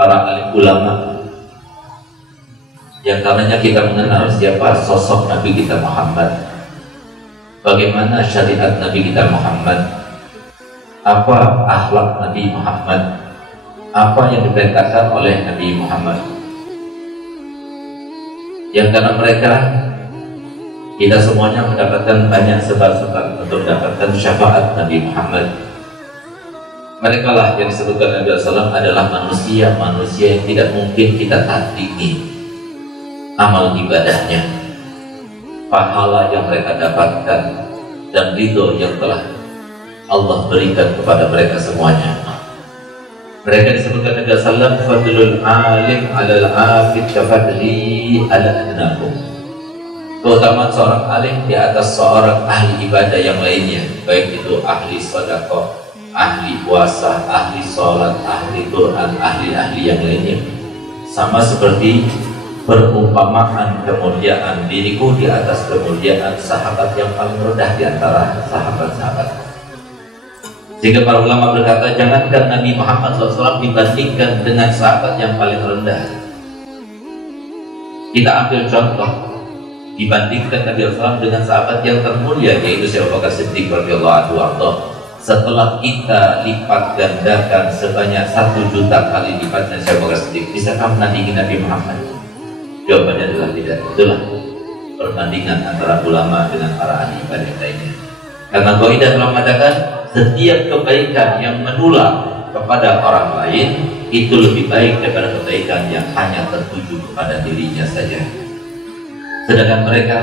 para alim ulama, yang karenanya kita mengenal siapa sosok Nabi kita Muhammad, bagaimana syariat Nabi kita Muhammad, apa akhlak Nabi Muhammad, apa yang diperintahkan oleh Nabi Muhammad. Yang karena mereka, kita semuanya mendapatkan banyak sebab-sebab untuk mendapatkan syafaat Nabi Muhammad. Mereka lah yang disebutkan Nabi SAW adalah manusia-manusia yang tidak mungkin kita tandingi amal ibadahnya, pahala yang mereka dapatkan, dan ridho yang telah Allah berikan kepada mereka semuanya. Mereka disebutkan Nabi SAW, fadlul alim alal afid kafadli ala adnakum. Keutamaan seorang alim di atas seorang ahli ibadah yang lainnya, baik itu ahli sedekah, ahli puasa, ahli sholat, ahli Quran, ahli-ahli yang lainnya, sama seperti perumpamaan kemuliaan diriku di atas kemuliaan sahabat yang paling rendah di antara sahabat-sahabat. Sehingga para ulama berkata, jangankan Nabi Muhammad SAW dibandingkan dengan sahabat yang paling rendah. Kita ambil contoh, dibandingkan Nabi SAW dengan sahabat yang termulia, yaitu Abu Bakar Siddiq radhiyallahu anhu. Setelah kita lipat gandakan sebanyak 1 juta kali lipatnya Abu Bakar Siddiq, bisakah menandingi Nabi Muhammad? Jawabannya adalah tidak. Itulah perbandingan antara ulama dengan para ahli ibadah lainnya. Karena kaidah telah mengatakan, setiap kebaikan yang menular kepada orang lain itu lebih baik daripada kebaikan yang hanya tertuju kepada dirinya saja. Sedangkan mereka,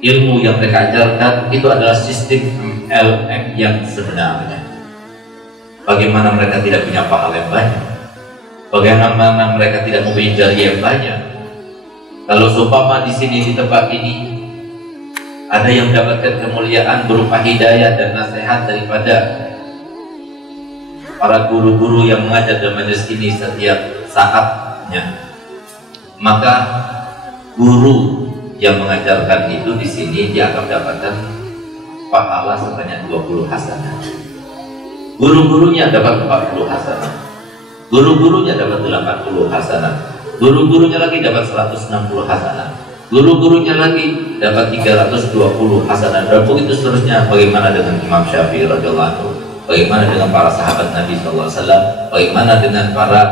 ilmu yang mereka ajarkan itu adalah sistem MLM yang sebenarnya. Bagaimana mereka tidak punya pahala yang banyak, bagaimana mereka tidak mempunyai jari yang banyak. Kalau seumpama di sini, di tempat ini, ada yang mendapatkan kemuliaan berupa hidayah dan nasihat daripada para guru-guru yang mengajar dalam majelis ini setiap saatnya, maka guru yang mengajarkan itu di sini dia akan mendapatkan pahala sebanyak 20 hasanah. Guru-gurunya dapat 40 hasanah, guru-gurunya dapat 80 hasanah, guru-gurunya lagi dapat 160 hasanah, guru-gurunya lagi dapat 320 hasanah, dan begitu seterusnya. Bagaimana dengan Imam Syafi'i radhiyallahu anhu? Bagaimana dengan para sahabat Nabi SAW? Bagaimana dengan para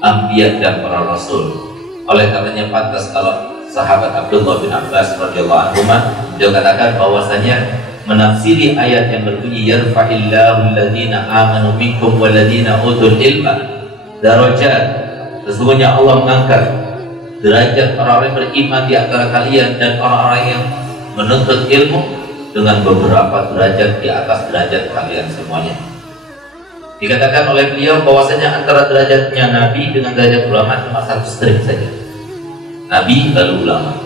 anbiya dan para rasul? Oleh karenanya pantas kalau sahabat Abdullah bin Abbas radhiyallahu anhu dia katakan bahwasanya menafsiri ayat yang berbunyi yarfa'illahu alladziina aamanu minkum walladziina utul ilma darajat, sesungguhnya Allah mengangkat derajat orang-orang yang beriman di antara kalian dan orang-orang yang menuntut ilmu dengan beberapa derajat di atas derajat kalian semuanya. Dikatakan oleh beliau bahwasanya antara derajatnya Nabi dengan derajat ulama cuma 1 strip saja. Nabi lalu ulama,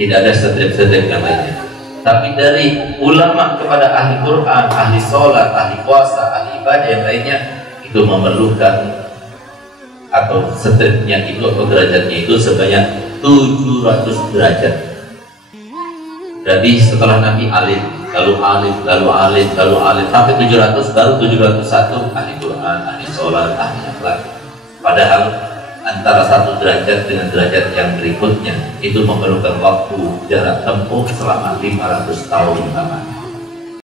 tidak ada strip-strip yang lainnya. Tapi dari ulama kepada ahli Quran, ahli sholat, ahli puasa, ahli ibadah yang lainnya, itu memerlukan atau stripnya itu atau derajatnya itu sebanyak 700 derajat. Jadi setelah Nabi alim, lalu alim, lalu alim, lalu alim, sampai 700, baru 701 ahli Quran, ahli sholat, ahli akhlak. Padahal antara 1 derajat dengan derajat yang berikutnya itu memerlukan waktu jarak tempuh selama 500 tahun lamanya.